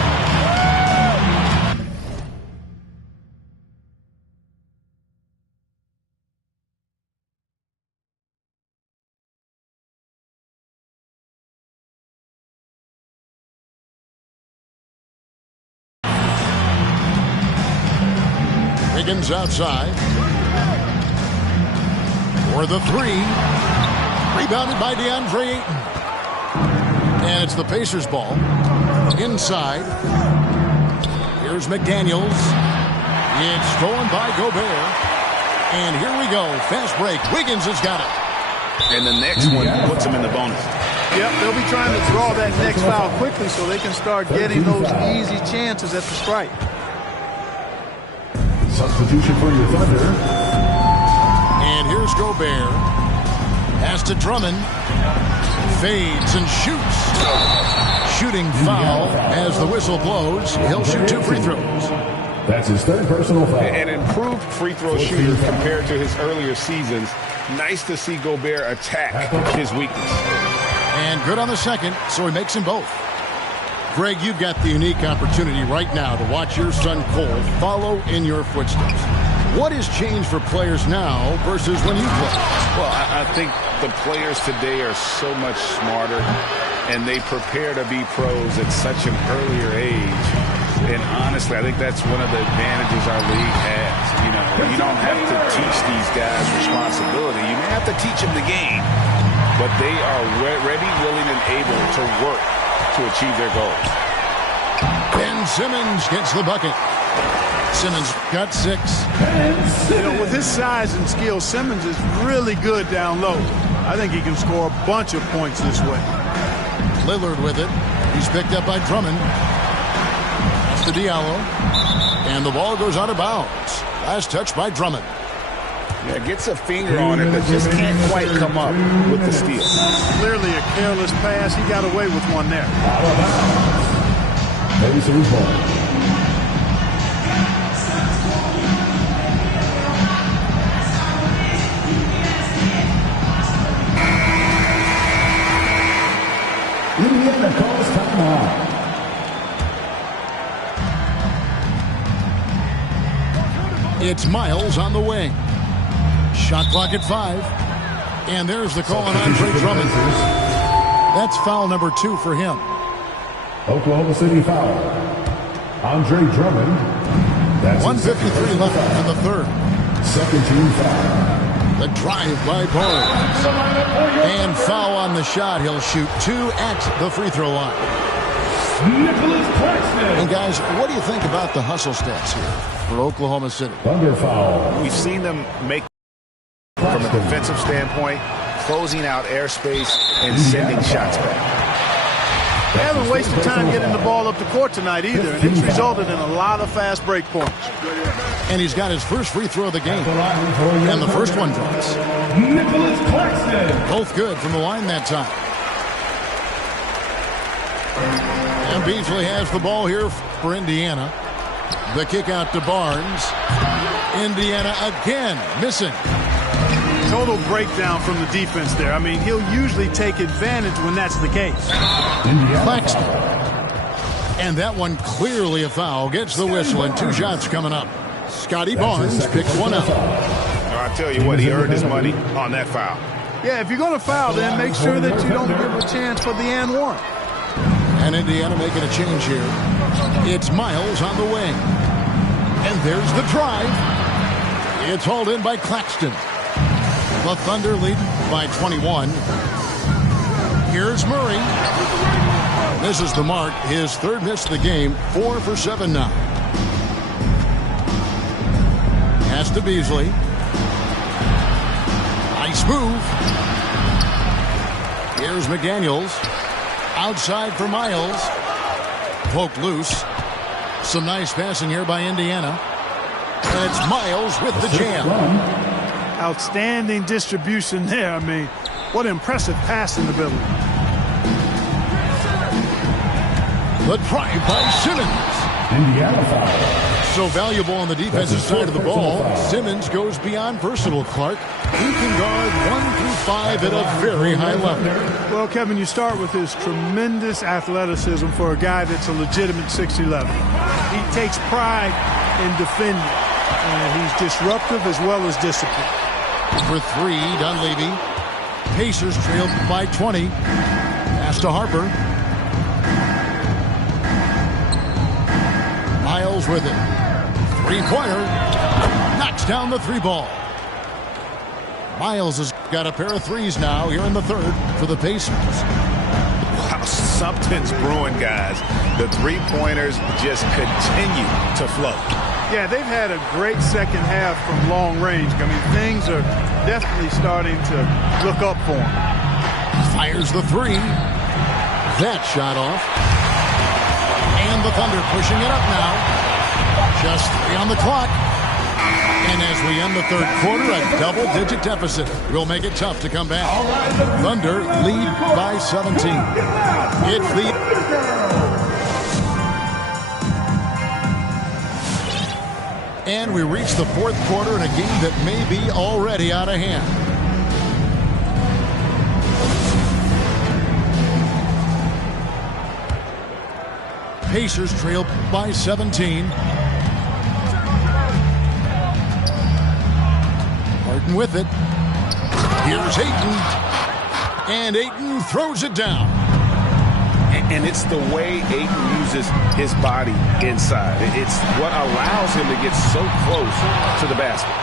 Wiggins outside. for the three. Rebounded by DeAndre Ayton. And it's the Pacers' ball. Inside. Here's McDaniels. It's stolen by Gobert. And here we go. Fast break. Wiggins has got it. And the next one puts him in the bonus. Yep, they'll be trying to draw that next foul quickly so they can start getting those easy chances at the strike. Substitution for your Thunder. And here's Gobert. Pass to Drummond. Fades and shoots. Shooting foul as the whistle blows. He'll shoot 2 free throws. That's his third personal foul. An improved free throw shooter compared to his earlier seasons. Nice to see Gobert attack his weakness. And good on the second, so he makes them both. Greg, you've got the unique opportunity right now to watch your son Cole follow in your footsteps. What has changed for players now versus when you played? Well, I think the players today are so much smarter, and they prepare to be pros at such an earlier age. And honestly, I think that's one of the advantages our league has. You know, you don't have to teach these guys responsibility. You may have to teach them the game, but they are ready, willing, and able to work to achieve their goals. Ben Simmons gets the bucket. Simmons got 6. You know, with his size and skill, Simmons is really good down low. I think he can score a bunch of points this way. Lillard with it. He's picked up by Drummond. That's to Diallo. And the ball goes out of bounds. Last touch by Drummond. Yeah, gets a finger on it, but just can't quite come up with the steal. Clearly a careless pass. He got away with one there. Pacers ball. Indiana calls timeout. It's Miles on the wing. Shot clock at 5. And there's the call on Andre Drummond. That's foul number 2 for him. Oklahoma City foul. Andre Drummond. That's 1:53 left in the third. Second team foul. The drive by Barnes. And foul on the shot. He'll shoot 2 at the free throw line. And guys, what do you think about the hustle stats here for Oklahoma City? Thunder foul. We've seen them make, from a defensive standpoint, closing out airspace and sending shots back. They haven't wasted time getting the ball up the court tonight either, and it's resulted in a lot of fast break points. And he's got his first free throw of the game. And the first one drops. Both good from the line that time. And Beasley has the ball here for Indiana. The kick out to Barnes. Indiana again missing. Total breakdown from the defense there. I mean, he'll usually take advantage when that's the case. Claxton. And that one clearly a foul. Gets the whistle and 2 shots coming up. Scotty Barnes picks one up. I'll tell you what, he earned his money on that foul. Yeah, if you're going to foul, then make sure that you don't give a chance for the and one. And Indiana making a change here. It's Miles on the wing. And there's the drive. It's hauled in by Claxton. The Thunder lead by 21. Here's Murray. Misses the mark. His third miss of the game. 4 for 7 now. Pass to Beasley. Nice move. Here's McDaniels. Outside for Miles. Poked loose. Some nice passing here by Indiana. And it's Miles with the jam. Outstanding distribution there. I mean, what impressive passing ability. The drive by Simmons. Indiana foul. So valuable on the defensive side of the ball. Simmons goes beyond personal, Clark. He can guard 1 through 5 at a very high level. Well, Kevin, you start with his tremendous athleticism for a guy that's a legitimate 6'11". He takes pride in defending, and he's disruptive as well as disciplined. For 3, Dunleavy. Pacers trailed by 20. Pass to Harper. Miles with it. Three-pointer. Knocks down the 3 ball. Miles has got a pair of threes now here in the third for the Pacers. Wow, something's brewing, guys. The three-pointers just continue to flow. Yeah, they've had a great second half from long range. I mean, things are definitely starting to look up for him. Fires the three. That shot off. And the Thunder pushing it up now. Just 3 on the clock. And as we end the third quarter, a double-digit deficit will make it tough to come back. Thunder lead by 17. It's the... And we reach the fourth quarter in a game that may be already out of hand. Pacers trail by 17. Harden with it. Here's Ayton. And Ayton throws it down. And it's the way Ayton uses his body inside. It's what allows him to get so close to the basket.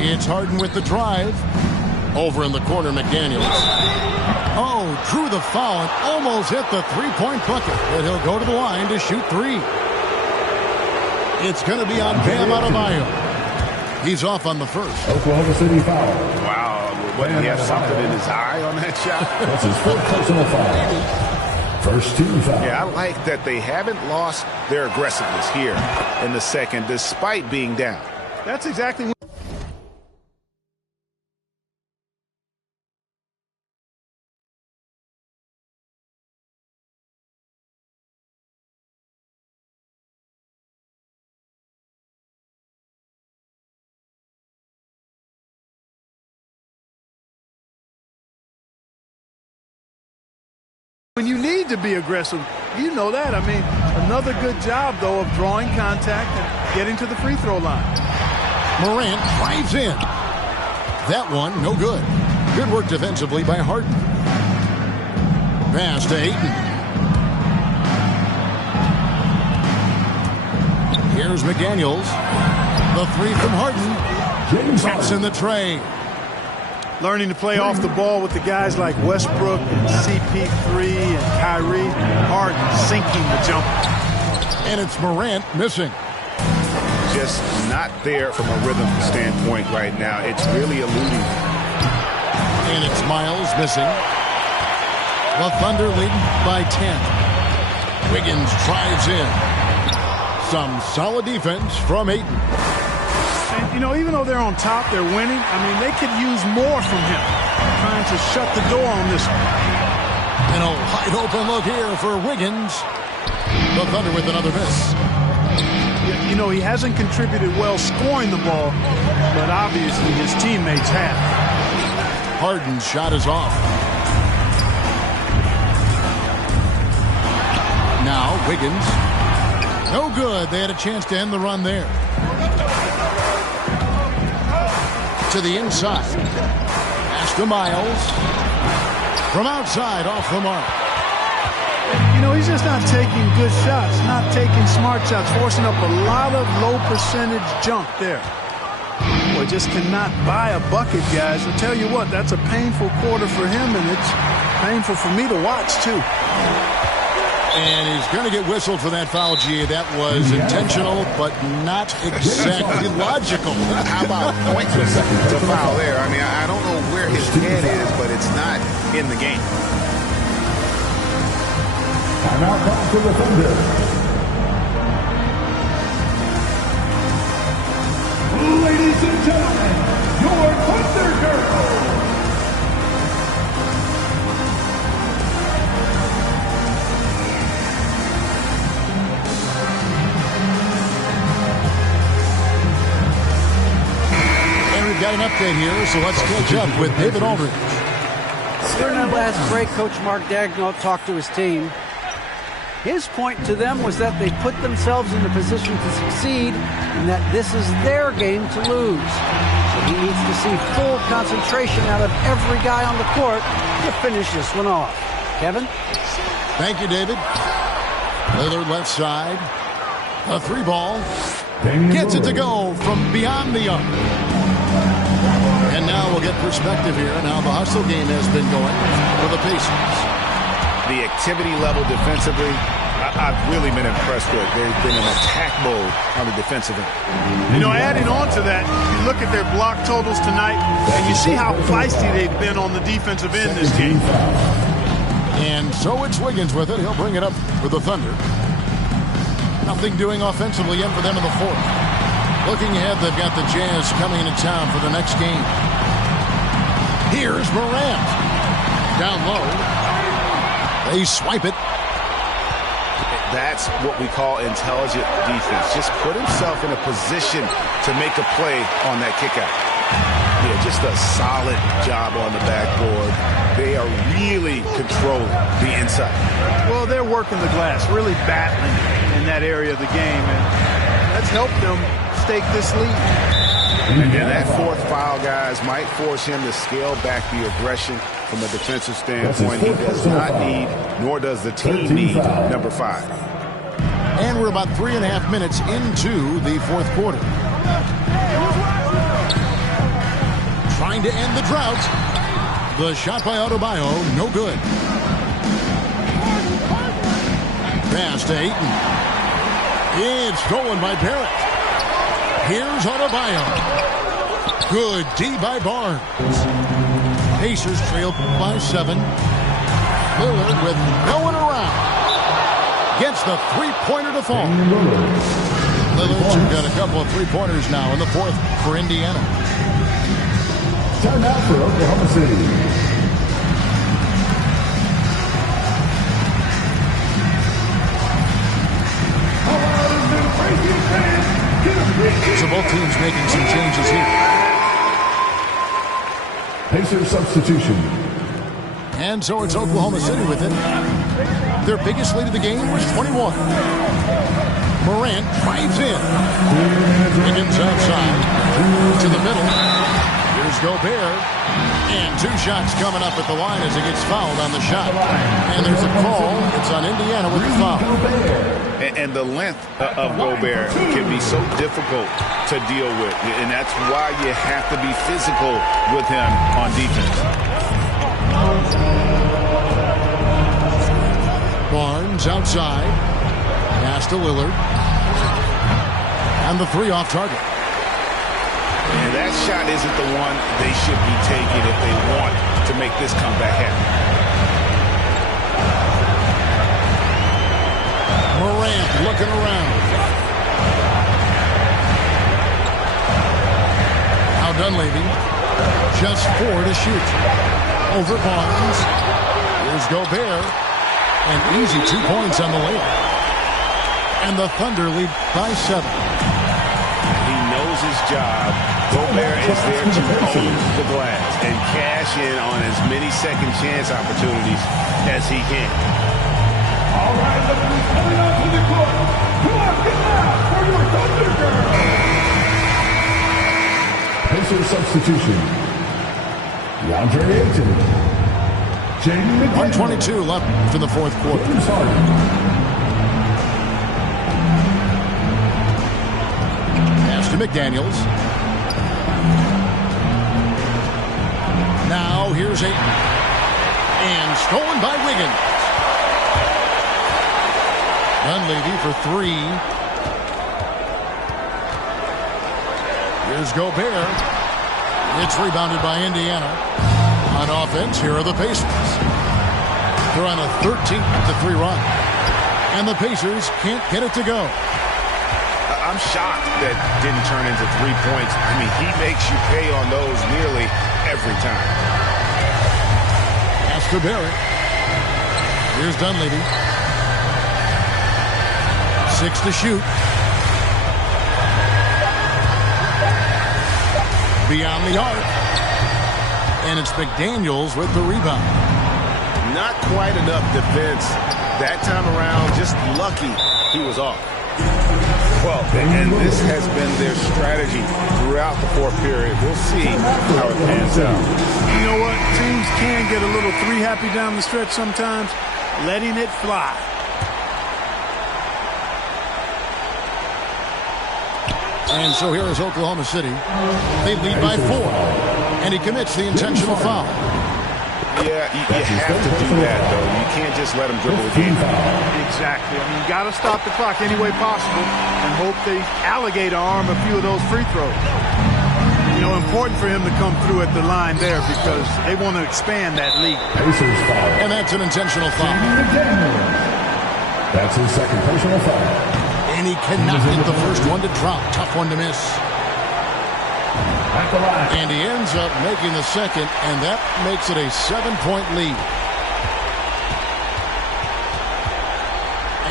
It's Harden with the drive. Over in the corner, McDaniels. Oh, drew the foul and almost hit the three-point bucket. But he'll go to the line to shoot 3. It's going to be on Bam Adebayo. He's off on the first. Oklahoma City foul. Wow. Wouldn't he have something in his eye on that shot? That's his fourth personal foul. First team foul. Yeah, I like that they haven't lost their aggressiveness here in the second, despite being down. That's exactly what... When you need to be aggressive, you know that. I mean, another good job, though, of drawing contact and getting to the free throw line. Morant drives in. That one, no good. Good work defensively by Harden. Pass to Ayton. Here's McDaniels. The three from Harden. Taps in the tray. Learning to play off the ball with the guys like Westbrook and CP3 and Kyrie. Harden sinking the jumper. And it's Morant missing. Just not there from a rhythm standpoint right now. It's really eluding. And it's Miles missing. The Thunder leading by 10. Wiggins drives in. Some solid defense from Ayton. And, you know, even though they're on top, they're winning. I mean, they could use more from him. Trying to shut the door on this one. And a wide open look here for Wiggins. The Thunder with another miss. You know, he hasn't contributed well scoring the ball, but obviously his teammates have. Harden's shot is off. Now Wiggins. No good. They had a chance to end the run there. To the inside. Pass to Miles. From outside, off the mark. You know, he's just not taking good shots, not taking smart shots, forcing up a lot of low percentage jump there. Boy, just cannot buy a bucket, guys. I'll tell you what, that's a painful quarter for him, and it's painful for me to watch, too. And he's going to get whistled for that foul, G. That was intentional, but not exactly logical. How about pointless to foul there? I mean, I don't know where his head is, but it's not in the game. Timeout call for the Thunder. Ladies and gentlemen, your Thunder Girl. We've got an update here, so let's catch up with David Aldridge. During that last break, Coach Mark Daigneault talked to his team. His point to them was that they put themselves in a position to succeed and that this is their game to lose. So he needs to see full concentration out of every guy on the court to finish this one off. Kevin? Thank you, David. Lillard left side. A three ball. Gets it to go from beyond the arc. And now we'll get perspective here on how the hustle game has been going for the Pacers. The activity level defensively, I've really been impressed with. They've been in attack mode on the defensive end. You know, adding on to that, you look at their block totals tonight, and you see how feisty they've been on the defensive end this game. And so it's Wiggins with it. He'll bring it up for the Thunder. Nothing doing offensively yet for them in the fourth. Looking ahead, they've got the Jazz coming into town for the next game. Here's Morant. Down low. They swipe it. That's what we call intelligent defense. Just put himself in a position to make a play on that kickout. Yeah, just a solid job on the backboard. They are really controlling the inside. Well, they're working the glass, really battling in that area of the game, and that's helped them stake this lead. And that fourth foul, guys, might force him to scale back the aggression from a defensive standpoint. He does not need, nor does the team need, number 5. And we're about 3.5 minutes into the fourth quarter. Trying to end the drought. The shot by Adebayo, no good. Pass to Ayton. It's stolen by Barrett. Here's Adebayo. Good D by Barnes. Pacers trail by 7. Lillard with no one around. Gets the three-pointer to fall. Lillard's got a couple of three-pointers now in the fourth for Indiana. Time out for Oklahoma City. So both teams making some changes here. Pacers substitution. And so it's Oklahoma City with it. Their biggest lead of the game was 21. Morant drives in. Wiggins outside. To the middle. Here's Gobert. And 2 shots coming up at the line as he gets fouled on the shot. And there's a call. It's on Indiana with the foul. And the length of Gobert can be so difficult to deal with. And that's why you have to be physical with him on defense. Barnes outside. Pass to Lillard. And the 3 off target. And that shot isn't the one they should be taking if they want to make this comeback happen. Morant looking around. Now Dunleavy. Just 4 to shoot. Over Barnes. Here's Gobert. An easy 2 points on the layup. And the Thunder lead by 7. He knows his job. Gobert is there to own the glass and cash in on as many second chance opportunities as he can. All right, listeners, coming onto the court. Come on, get loud for your Thunder Girls. Pacers substitution. DeAndre Ayton. 1:22 left in the fourth quarter. Pass to McDaniels. Now here's Ayton. And stolen by Wiggins. Dunleavy for 3. Here's Gobert. It's rebounded by Indiana. On offense, here are the Pacers. They're on a 13-3 run. And the Pacers can't get it to go. I'm shocked that didn't turn into 3 points. I mean, he makes you pay on those nearly every time. Pass to Barrett. Here's Dunleavy. 6 to shoot. Beyond the arc. And it's McDaniels with the rebound. Not quite enough defense that time around. Just lucky he was off. Well, and this has been their strategy throughout the fourth period. We'll see how it pans out. You know what? Teams can get a little 3 happy down the stretch sometimes, letting it fly. And so here is Oklahoma City. They lead by 4. And he commits the intentional foul. Yeah, you have to do that, though. You can't just let him dribble the game. Exactly. I mean, you got to stop the clock any way possible and hope the alligator arm a few of those free throws. You know, important for him to come through at the line there because they want to expand that lead. And that's an intentional foul. That's his second personal foul. And he cannot get the first one to drop. Tough one to miss. And he ends up making the second, and that makes it a 7-point lead.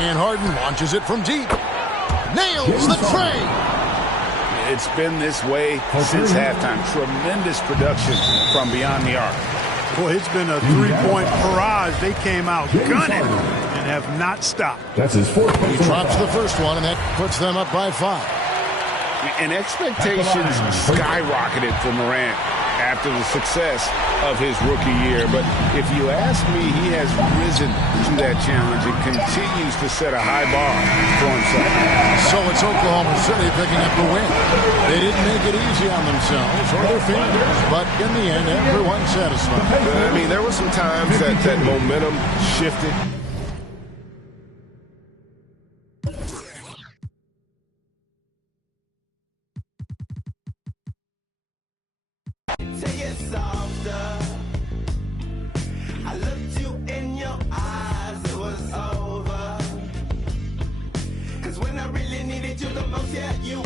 And Harden launches it from deep. Nails the tray. It's been this way since halftime. Tremendous production from beyond the arc. Boy, it's been a three-point barrage. They came out gunning and have not stopped. That's his fourth. He drops the first one, and that puts them up by 5. And expectations skyrocketed for Morant after the success of his rookie year. But if you ask me, he has risen to that challenge and continues to set a high bar for himself. So it's Oklahoma City picking up the win. They didn't make it easy on themselves or their fans, but in the end, everyone's satisfied. I mean, there were some times that momentum shifted. Take it softer. I looked you in your eyes, it was over. 'Cause when I really needed you the most, yeah, you